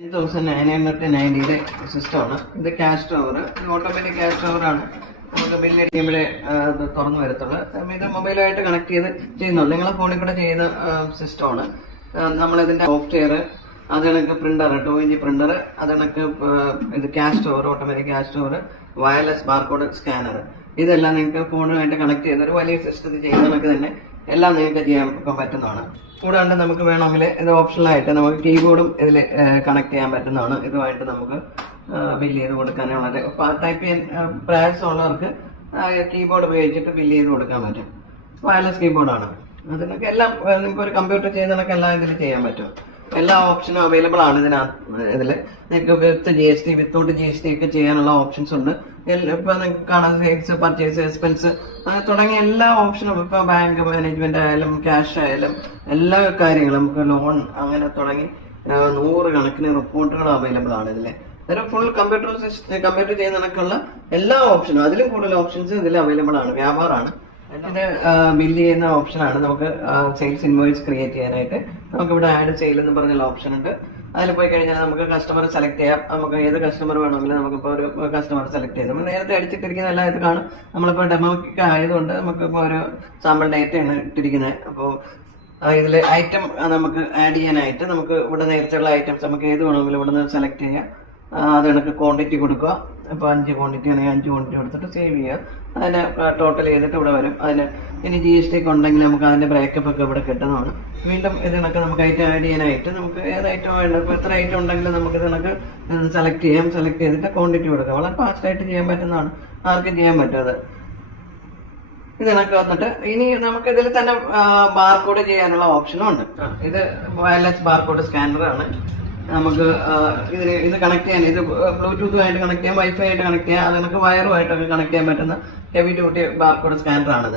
1990 സിസ്റ്റമാണ്. ഇത് cash tower, automatic cash ടവറാണ്. നമുക്ക് ബില്ല് അടിക്കുമ്പോഴേ അത് തുറന്നു വരത്തുള്ളൂ. ഇത് മൊബൈലുമായിട്ട് കണക്ട് ചെയ്ത് ചെയ്യുന്നുള്ളൂ. നിങ്ങളെ ഫോണിൽ കൂടെ ചെയ്യുന്ന സിസ്റ്റമാണ്. നമ്മളിതിന്റെ സോഫ്റ്റ്വെയർ, അത് കണക്ക് പ്രിന്റർ, 2 ഇഞ്ച് പ്രിന്റർ, അത് കണക്ക് ഇത് cash tower, automatic cash tower, wireless barcode scanner, ഇതെല്ലാം നിങ്ങൾക്ക് ഫോണുമായിട്ട് കണക്ട് ചെയ്യുന്ന ഒരു വലിയ സിസ്റ്റത്തിൽ ചെയ്യുന്ന കണക്ക് തന്നെ എല്ലാം നിങ്ങൾക്ക് ചെയ്യാൻ പറ്റുന്നതാണ്. കൂടാണ്ട് നമുക്ക് വേണമെങ്കിൽ ഇത് ഓപ്ഷണലായിട്ട് നമുക്ക് കീബോർഡും ഇതിൽ കണക്ട് ചെയ്യാൻ പറ്റുന്നതാണ്. ഇതുമായിട്ട് നമുക്ക് ബില്ല് ചെയ്ത് കൊടുക്കാനുള്ള ടൈപ്പ് ചെയ്യാൻ പ്രയാസമുള്ളവർക്ക് കീബോർഡ് ഉപയോഗിച്ചിട്ട് ബില്ല് ചെയ്ത് കൊടുക്കാൻ പറ്റും. വയർലെസ് കീബോർഡാണ്. അതിനൊക്കെ എല്ലാം നിങ്ങൾക്ക് ഒരു കമ്പ്യൂട്ടർ ചെയ്യുന്നതൊക്കെ എല്ലാം ഇതിൽ ചെയ്യാൻ പറ്റും. എല്ലാ ഓപ്ഷനും അവൈലബിൾ ആണ് ഇതിൽ. നിങ്ങൾക്ക് വിത്ത് GST, വിത്തൗട്ട് GST ഒക്കെ ചെയ്യാനുള്ള ഓപ്ഷൻസ് ഉണ്ട്. ഇപ്പൊ നിങ്ങൾക്ക് കാണാൻ സെയിൽസ്, പർച്ചേസ്, എക്സ്പെൻസ്, അങ്ങനെ തുടങ്ങിയ എല്ലാ ഓപ്ഷനും, ഇപ്പൊ ബാങ്ക് മാനേജ്മെന്റ് ആയാലും ക്യാഷ് ആയാലും എല്ലാ കാര്യങ്ങളും, നമുക്ക് ലോൺ, അങ്ങനെ തുടങ്ങി 100 കണക്കിന് റിപ്പോർട്ടുകൾ അവൈലബിൾ ആണ് ഇതില്. ഒരു ഫുൾ കമ്പ്യൂട്ടർ ചെയ്യുന്ന കണക്കുള്ള എല്ലാ ഓപ്ഷനും, അതിലും കൂടുതൽ ഓപ്ഷൻസ് ഇതിൽ അവൈലബിൾ ആണ്. വ്യാപാരമാണ്. ഇത് ബില്ല് ചെയ്യുന്ന ഓപ്ഷനാണ്. നമുക്ക് സെയിൽസ് ഇൻവോയ്സ് ക്രിയേറ്റ് ചെയ്യാനായിട്ട് നമുക്കിവിടെ ആഡ് സെയിൽ എന്ന് പറഞ്ഞുള്ള ഓപ്ഷൻ ഉണ്ട്. അതിൽ പോയി കഴിഞ്ഞാൽ നമുക്ക് കസ്റ്റമർ സെലക്ട് ചെയ്യാം. നമുക്ക് ഏത് കസ്റ്റമർ വേണമെങ്കിലും നമുക്കിപ്പോൾ ഒരു കസ്റ്റമർ സെലക്ട് ചെയ്യാം. നമ്മൾ നേരത്തെ അടിച്ചിട്ടിരിക്കുന്ന എല്ലാ ഇത് കാണും. നമ്മളിപ്പോൾ ഡെമോക്ക് ആയതുകൊണ്ട് നമുക്കിപ്പോൾ ഒരു സാമ്പിൾ ഡേറ്റയാണ് ഇട്ടിരിക്കുന്നത്. അപ്പോൾ ഇതിൽ ഐറ്റം നമുക്ക് ആഡ് ചെയ്യാനായിട്ട് നമുക്ക് ഇവിടെ നേരത്തെയുള്ള ഐറ്റംസ് നമുക്ക് ഏത് വേണമെങ്കിലും ഇവിടെ നിന്ന് സെലക്ട് ചെയ്യാം. അത് കണക്ക് ക്വാണ്ടിറ്റി കൊടുക്കുക. ഇപ്പോൾ 5 ക്വാണ്ടിറ്റി ആണെങ്കിൽ 5 ക്വാണ്ടിറ്റി കൊടുത്തിട്ട് സേവ് ചെയ്യുക. അതിനെ ടോട്ടൽ ചെയ്തിട്ട് ഇവിടെ വരും. അതിന് ഇനി GST ഒക്കെ ഉണ്ടെങ്കിൽ നമുക്ക് അതിന്റെ ബ്രേക്കപ്പ് ഒക്കെ ഇവിടെ കിട്ടുന്നതാണ്. വീണ്ടും ഇത് കണക്ക് നമുക്ക് ഐറ്റം ആഡ് ചെയ്യാനായിട്ട് നമുക്ക് ഏത് ഐറ്റം വേണ്ട, ഇപ്പോൾ എത്ര ഐറ്റം ഉണ്ടെങ്കിലും നമുക്ക് ഇത് കണക്ക് സെലക്ട് ചെയ്യാം. സെലക്ട് ചെയ്തിട്ട് ക്വാണ്ടിറ്റി കൊടുക്കാം. വളരെ ഫാസ്റ്റായിട്ട് ചെയ്യാൻ പറ്റുന്നതാണ്. ആർക്കും ചെയ്യാൻ പറ്റും അത്. ഇത് കണക്ക് വന്നിട്ട് ഇനി നമുക്ക് ഇതിൽ തന്നെ ബാർകോഡ് ചെയ്യാനുള്ള ഓപ്ഷനും ഉണ്ട്. ഇത് വയർലെസ് ബാർകോഡ് സ്കാനറാണ്. നമുക്ക് ഇത് കണക്ട് ചെയ്യാൻ, ഇത് ബ്ലൂടൂത്തുമായിട്ട് കണക്ട് ചെയ്യാം, വൈഫൈ ആയിട്ട് കണക്ട് ചെയ്യാം, അത് നമുക്ക് വയറുമായിട്ടൊക്കെ കണക്ട് ചെയ്യാൻ പറ്റുന്ന ഹെവി ഡ്യൂട്ടി ബാർകോഡ് സ്കാനറാണിത്.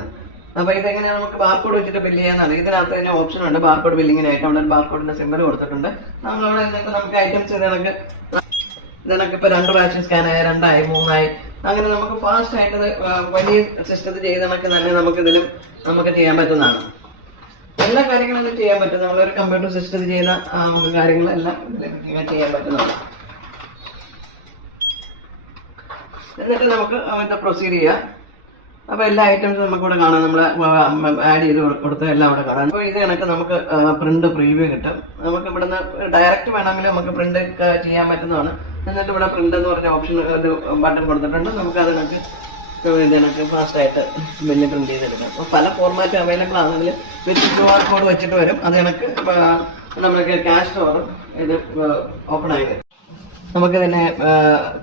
അപ്പൊ ഇതെങ്ങനെയാണ് നമുക്ക് ബാർകോഡ് വെച്ചിട്ട് ബില്ല് ചെയ്യാന്നാണ്. ഇതിനകത്ത് തന്നെ ഓപ്ഷൻ ഉണ്ട്. ബാർകോഡ് ബില്ലിങ്ങിനായിട്ട് അവിടെ ബാർകോഡിന്റെ സിമ്പൽ കൊടുത്തിട്ടുണ്ട്. നമ്മളവിടെ നമുക്ക് ഐറ്റംസ് ഇതിനൊക്കെ ഇപ്പൊ 2 പ്രാവശ്യം സ്കാൻ ആയി, 2 ആയി, 3 ആയി, അങ്ങനെ നമുക്ക് ഫാസ്റ്റ് ആയിട്ട് വലിയ സിസ്റ്റത്തിൽ ചെയ്തണക്ക് തന്നെ നമുക്ക് ഇതിലും നമുക്ക് ചെയ്യാൻ പറ്റുന്നതാണ്. എല്ലാ കാര്യങ്ങളും ചെയ്യാൻ പറ്റും. നമ്മളൊരു കമ്പ്യൂട്ടർ സിസ്റ്റത്തിൽ ചെയ്യുന്ന കാര്യങ്ങളെല്ലാം ചെയ്യാൻ പറ്റുന്നതാണ്. എന്നിട്ട് നമുക്ക് ഇത് പ്രൊസീഡ് ചെയ്യാം. അപ്പൊ എല്ലാ ഐറ്റംസും നമുക്കിവിടെ കാണാം. നമ്മള് ആഡ് ചെയ്ത് കൊടുത്ത് എല്ലാം ഇവിടെ കാണാം. അപ്പൊ ഇത് കണക്ക് നമുക്ക് പ്രിന്റ് പ്രീവ്യൂ കിട്ടും. നമുക്ക് ഇവിടുന്ന് ഡയറക്റ്റ് വേണമെങ്കിൽ നമുക്ക് പ്രിന്റ് ചെയ്യാൻ പറ്റുന്നതാണ്. എന്നിട്ട് ഇവിടെ പ്രിന്റ് എന്ന് പറഞ്ഞ ഓപ്ഷൻ ഒരു ബട്ടൺ കൊടുത്തിട്ടുണ്ട്. നമുക്ക് അത് കണക്ക് ഇതിനൊക്കെ ഫാസ്റ്റ് ആയിട്ട് ബില്ല് പ്രിന്റ് ചെയ്തെടുക്കാം. അപ്പോൾ പല ഫോർമാറ്റ് അവൈലബിൾ ആണെങ്കിൽ വിത്ത് QR കോഡ് വെച്ചിട്ട് വരും. അത് കണക്ക് നമുക്ക് ക്യാഷ് സ്റ്റോറും ഇത് ഓപ്പൺ ആയി വരും. നമുക്ക് തന്നെ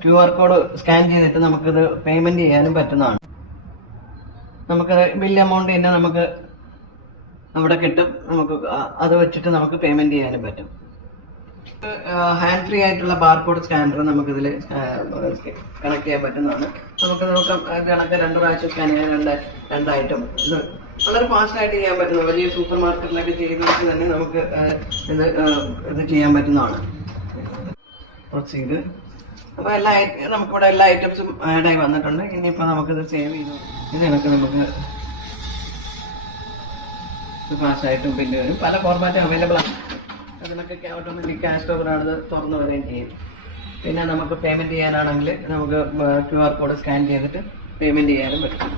QR കോഡ് സ്കാൻ ചെയ്തിട്ട് നമുക്കിത് പേയ്മെന്റ് ചെയ്യാനും പറ്റുന്നതാണ്. നമുക്ക് ബില്ല് എമൗണ്ട് തന്നെ നമുക്ക് അവിടെ കിട്ടും. നമുക്ക് അത് വെച്ചിട്ട് നമുക്ക് പേയ്മെന്റ് ചെയ്യാനും പറ്റും. ഹാൻഡ് ഫ്രീ ആയിട്ടുള്ള ബാർകോഡ് സ്കാനർ നമുക്ക് ഇതിൽ കണക്ട് ചെയ്യാൻ പറ്റുന്നതാണ്. നമുക്ക് നോക്കാം. ഇത് കണക്ക് 2 പ്രാവശ്യം സ്കാൻ ചെയ്യാൻ 2 ഐറ്റം. ഇത് വളരെ ഫാസ്റ്റ് ആയിട്ട് ചെയ്യാൻ പറ്റുന്ന വലിയ സൂപ്പർ മാർക്കറ്റിലൊക്കെ ചെയ്തിട്ട് തന്നെ നമുക്ക് ഇത് ചെയ്യാൻ പറ്റുന്നതാണ്. പ്രൊസീഡ്. അപ്പോൾ നമുക്കിവിടെ എല്ലാ ഐറ്റംസും ആഡായി വന്നിട്ടുണ്ട്. ഇനിയിപ്പോൾ നമുക്കിത് സേവ് ചെയ്തു. ഇത് കണക്ക് നമുക്ക് ഫാസ്റ്റ് ആയിട്ടും ബില്ല് വരും. പല ഫോർമാറ്റും അവൈലബിൾ ആണ്. അതിനൊക്കെ ഓട്ടോമാറ്റിക് ക്യാഷ് സ്റ്റോറാണ് തുറന്നു വരികയും ചെയ്യും. പിന്നെ നമുക്ക് പേയ്മെന്റ് ചെയ്യാനാണെങ്കിൽ നമുക്ക് QR കോഡ് സ്കാൻ ചെയ്തിട്ട് പേയ്മെന്റ് ചെയ്യാനും പറ്റും.